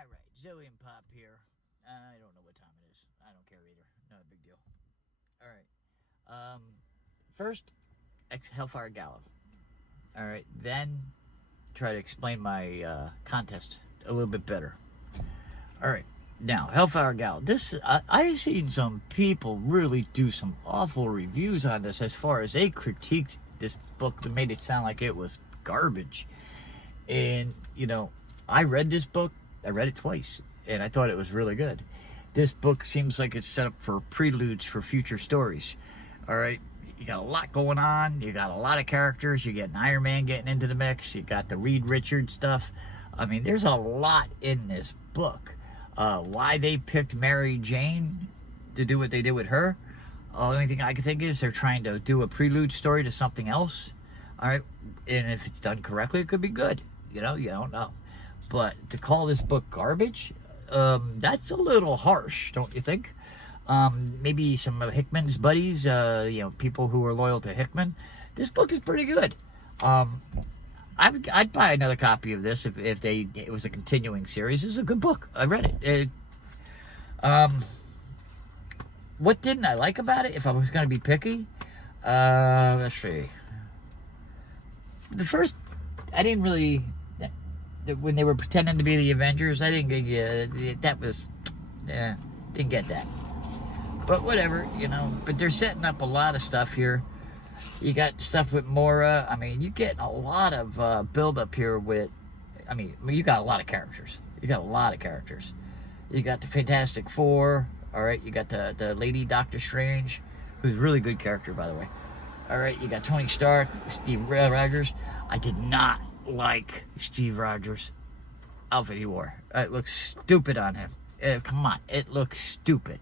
Alright, Zoe and Pop here. I don't know what time it is. I don't care either. Not a big deal. Alright. First, Hellfire Galla. Alright, then try to explain my contest a little bit better. Alright, now, Hellfire Galla. I've seen some people really do some awful reviews on this as far as they critiqued this book that made it sound like it was garbage. And, I read this book. I read it twice, and I thought it was really good. This book seems like it's set up for preludes for future stories. All right, you got a lot going on. You got a lot of characters. You get an Iron Man getting into the mix. You got the Reed Richards stuff. I mean, there's a lot in this book. Why they picked Mary Jane to do what they did with her, the only thing I can think is they're trying to do a prelude story to something else. All right, and if it's done correctly, it could be good. You don't know. But to call this book garbage, that's a little harsh, don't you think? Maybe some of Hickman's buddies, people who are loyal to Hickman. This book is pretty good. I'd buy another copy of this if it was a continuing series. This is a good book. I read it. What didn't I like about it, if I was going to be picky? Let's see. The first, I didn't really... When they were pretending to be the Avengers, I didn't get didn't get that. But whatever, But they're setting up a lot of stuff here. You got stuff with Mora. I mean, you get a lot of build-up here with... you got a lot of characters. You got the Fantastic Four. All right, you got the Lady Doctor Strange, who's a really good character, by the way. All right, you got Tony Stark, Steve Rogers. I did not like Steve Rogers' outfit he wore. It looks stupid on him. Come on, it looks stupid.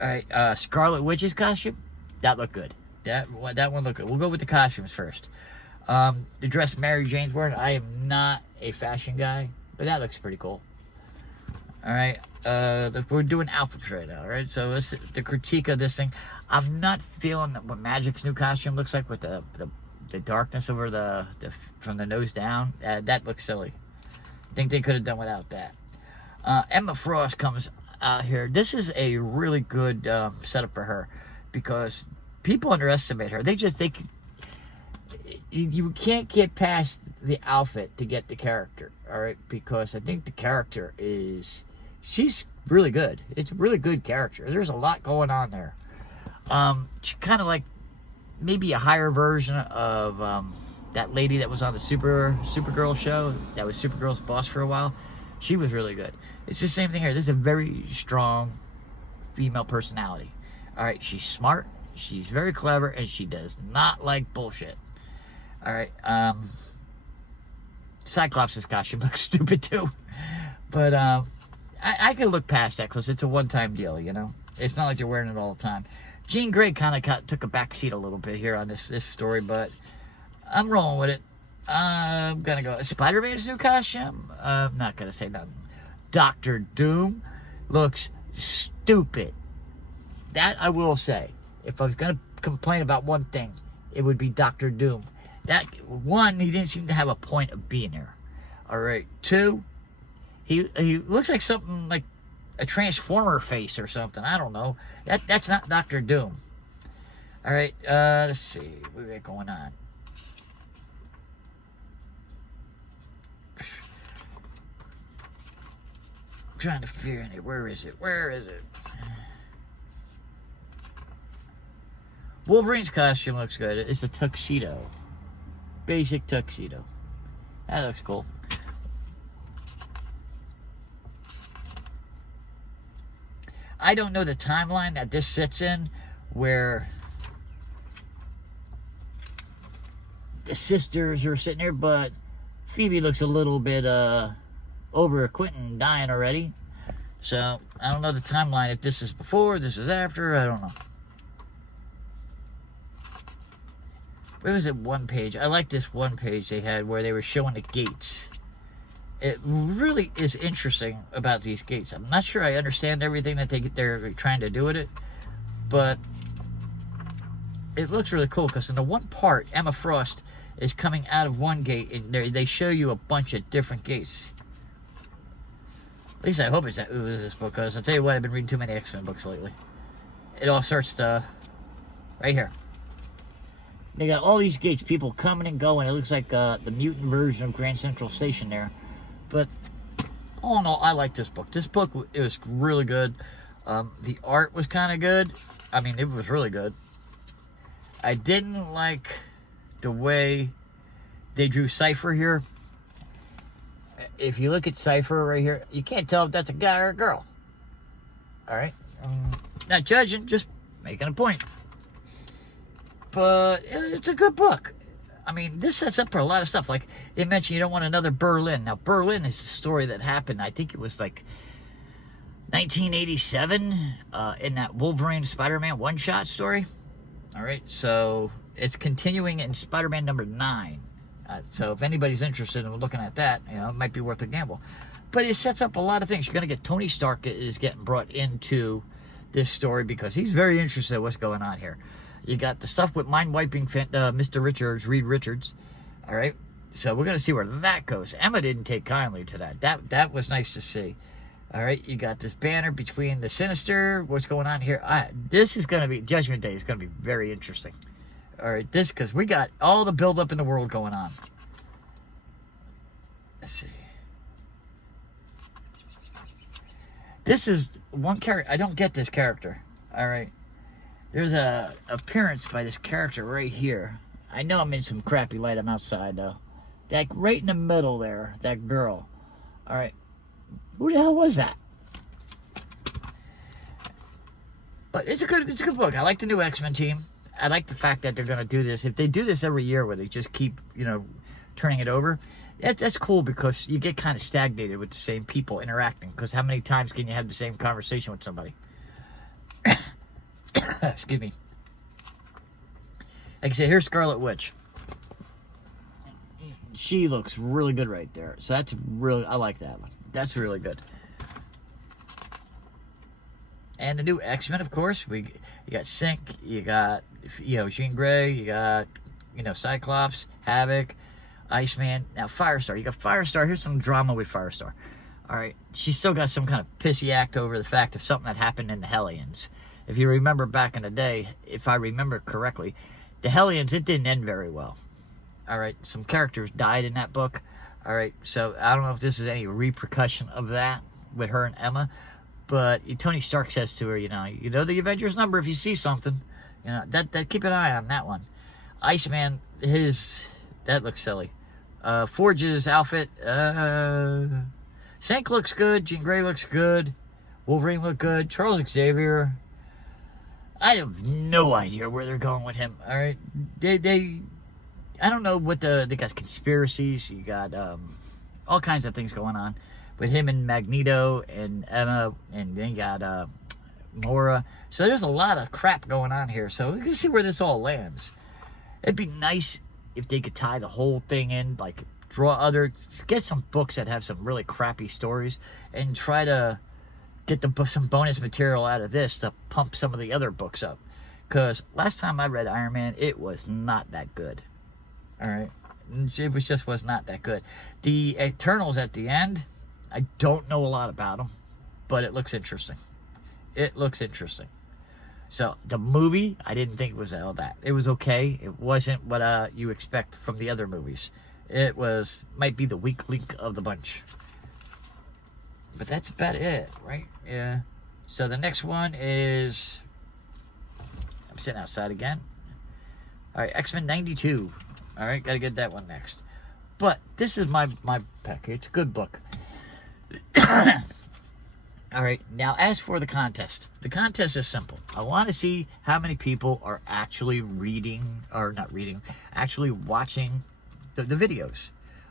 All right, Scarlet Witch's costume, that looked good. That one looked good. We'll go with the costumes first. The dress Mary Jane's wearing, I am not a fashion guy, but that looks pretty cool. All right, we're doing outfits right now. All right, so let's the critique of this thing. I'm not feeling what Magic's new costume looks like with the darkness over from the nose down. That looks silly. I think they could have done without that. Emma Frost comes out here. This is a really good setup for her because people underestimate her. You can't get past the outfit to get the character. All right, because I think the character she's really good. It's a really good character. There's a lot going on there. She's kind of like maybe a higher version of that lady that was on the Supergirl show. That was Supergirl's boss for a while. She was really good. It's the same thing here. This is a very strong female personality. All right, she's smart. She's very clever, and she does not like bullshit. All right, Cyclops' costume looks stupid too, but I can look past that because it's a one-time deal. It's not like you're wearing it all the time. Jean Grey kind of took a back seat a little bit here on this story, but I'm rolling with it. I'm gonna go Spider-Man's new costume. I'm not gonna say nothing. Doctor Doom looks stupid. That I will say. If I was gonna complain about one thing, it would be Doctor Doom. That one, he didn't seem to have a point of being there. All right, two, he looks like something like a Transformer face or something. I don't know. That's not Doctor Doom. All right, let's see what we got going on. I'm trying to figure it. Where is it? Wolverine's costume looks good. It's a tuxedo. Basic tuxedo. That looks cool. I don't know the timeline that this sits in where the sisters are sitting there, but Phoebe looks a little bit over Quentin dying already. So I don't know the timeline, if this is before, this is after, I don't know. Where was it? One page. I like this one page they had where they were showing the gates. It really is interesting about these gates. I'm not sure I understand everything that they're trying to do with it, but it looks really cool because in the one part, Emma Frost is coming out of one gate, and they show you a bunch of different gates. At least I hope it was this book, because I'll tell you what, I've been reading too many X-Men books lately. It all starts to... right here. They got all these gates, people coming and going. It looks like the mutant version of Grand Central Station there. But, all in all, I like this book. This book, it was really good. The art was kind of good. I mean, it was really good. I didn't like the way they drew Cypher here. If you look at Cypher right here, you can't tell if that's a guy or a girl. Alright? Not judging, just making a point. But it's a good book. I mean, this sets up for a lot of stuff. Like, they mentioned you don't want another Berlin. Now, Berlin is the story that happened, I think it was like 1987 in that Wolverine Spider-Man one-shot story. Alright, so it's continuing in Spider-Man number 9. So if anybody's interested in looking at that, you know, it might be worth a gamble. But it sets up a lot of things. You're going to get Tony Stark is getting brought into this story because he's very interested in what's going on here. You got the stuff with mind-wiping Mr. Richards, Reed Richards. All right, so we're going to see where that goes. Emma didn't take kindly to that. That was nice to see. All right, you got this banner between the Sinister. What's going on here? This is going to be, Judgment Day is going to be very interesting. All right, because we got all the build-up in the world going on. Let's see. This is one character. I don't get this character. All right. There's a appearance by this character right here. I know I'm in some crappy light. I'm outside, though. That right in the middle there, that girl. All right. Who the hell was that? But it's a good book. I like the new X-Men team. I like the fact that they're going to do this. If they do this every year where they just keep, you know, turning it over, that's cool because you get kind of stagnated with the same people interacting. Because how many times can you have the same conversation with somebody? Excuse me. Like I said, here's Scarlet Witch. She looks really good right there. So that's really, I like that one. That's really good. And the new X-Men, of course. You got Sync, you got, you know, Jean Grey, you got, you know, Cyclops, Havoc, Iceman. Now, Firestar. You got Firestar. Here's some drama with Firestar. All right. She's still got some kind of pissy act over the fact of something that happened in the Hellions. If you remember back in the day, if I remember correctly, the Hellions, it didn't end very well. All right. Some characters died in that book. All right. So, I don't know if this is any repercussion of that with her and Emma. But Tony Stark says to her, you know the Avengers number if you see something. You know, that keep an eye on that one. Iceman, that looks silly. Forge's outfit, Sync looks good, Jean Grey looks good, Wolverine looked good, Charles Xavier, I have no idea where they're going with him, alright? I don't know what they got conspiracies, you got all kinds of things going on with him and Magneto and Emma, and then you got Mora. So there's a lot of crap going on here. So we can see where this all lands. It'd be nice if they could tie the whole thing in, like get some books that have some really crappy stories, and try to get some bonus material out of this to pump some of the other books up. Because last time I read Iron Man, it was not that good. All right, it just was not that good. The Eternals at the end, I don't know a lot about them, but it looks interesting. It looks interesting. So, the movie, I didn't think it was all that. It was okay. It wasn't what you expect from the other movies. It might be the weak link of the bunch. But that's about it, right? Yeah. So, the next one is... I'm sitting outside again. All right, X-Men 92. All right, got to get that one next. But this is my pick. It's a good book. All right, now as for the contest is simple. I want to see how many people are actually actually watching the videos.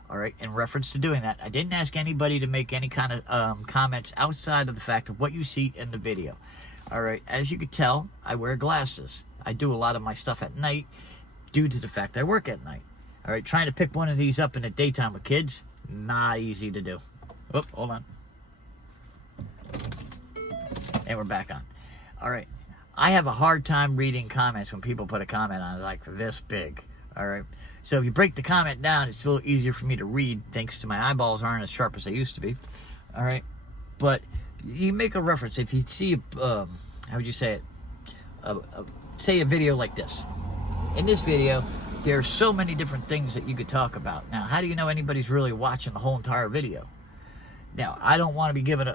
All right, in reference to doing that, I didn't ask anybody to make any kind of comments outside of the fact of what you see in the video. All right, as you can tell, I wear glasses. I do a lot of my stuff at night due to the fact I work at night. All right, trying to pick one of these up in the daytime with kids, not easy to do. Oh, hold on. And we're back on. All right. I have a hard time reading comments when people put a comment on it like this big. All right. So if you break the comment down, it's a little easier for me to read thanks to my eyeballs aren't as sharp as they used to be. All right. but you make a reference. If you see, how would you say it? Say a video like this. In this video, there's so many different things that you could talk about. Now, how do you know anybody's really watching the whole entire video? Now, I don't want to be giving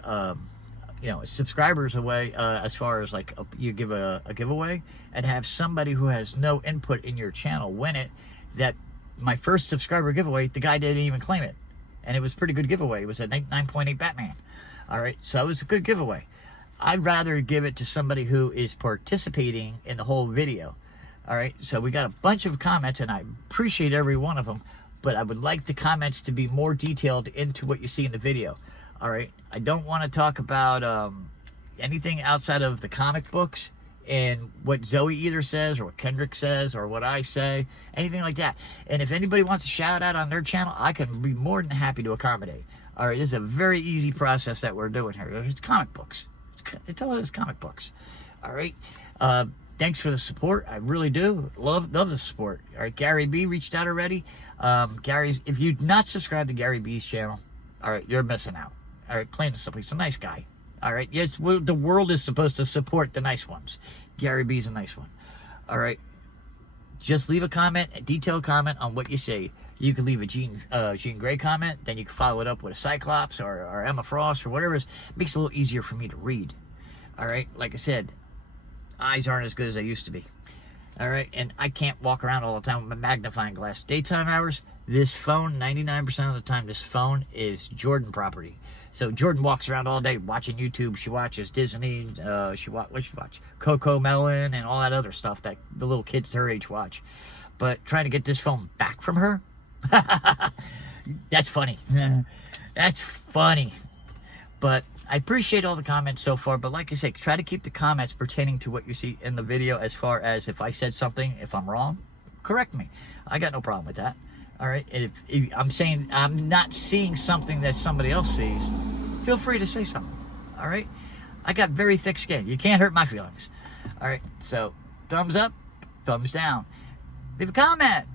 subscribers away as far as like you give a giveaway and have somebody who has no input in your channel win it. That my first subscriber giveaway, the guy didn't even claim it, and it was a pretty good giveaway. It was a 9.8 Batman. All right, so it was a good giveaway. I'd rather give it to somebody who is participating in the whole video. All right, so we got a bunch of comments, and I appreciate every one of them, but I would like the comments to be more detailed into what you see in the video. All right, I don't want to talk about anything outside of the comic books and what Zoe either says or what Kendrick says or what I say, anything like that. And if anybody wants a shout out on their channel, I can be more than happy to accommodate. All right, this is a very easy process that we're doing here. It's comic books. It's all this comic books. All right. Thanks for the support. I really do love the support. All right, Gary B reached out already. If you're not subscribed to Gary B's channel, all right, you're missing out. All right, plain and simple. He's a nice guy. All right, yes, the world is supposed to support the nice ones. Gary B's a nice one. All right, just leave a comment, a detailed comment on what you say. You can leave a Jean Grey comment, then you can follow it up with a Cyclops or Emma Frost or whatever. It makes it a little easier for me to read. All right, like I said, eyes aren't as good as they used to be. All right, and I can't walk around all the time with a magnifying glass. Daytime hours, this phone, 99% of the time, this phone is Jordan property. So Jordan walks around all day watching YouTube. She watches Disney. What she watch? Coco Melon and all that other stuff that the little kids her age watch. But trying to get this phone back from her, that's funny. That's funny. But I appreciate all the comments so far. But like I said, try to keep the comments pertaining to what you see in the video. As far as if I said something, if I'm wrong, correct me. I got no problem with that. All right, and if I'm saying I'm not seeing something that somebody else sees, feel free to say something. All right, I got very thick skin. You can't hurt my feelings. All right, so thumbs up, thumbs down. Leave a comment.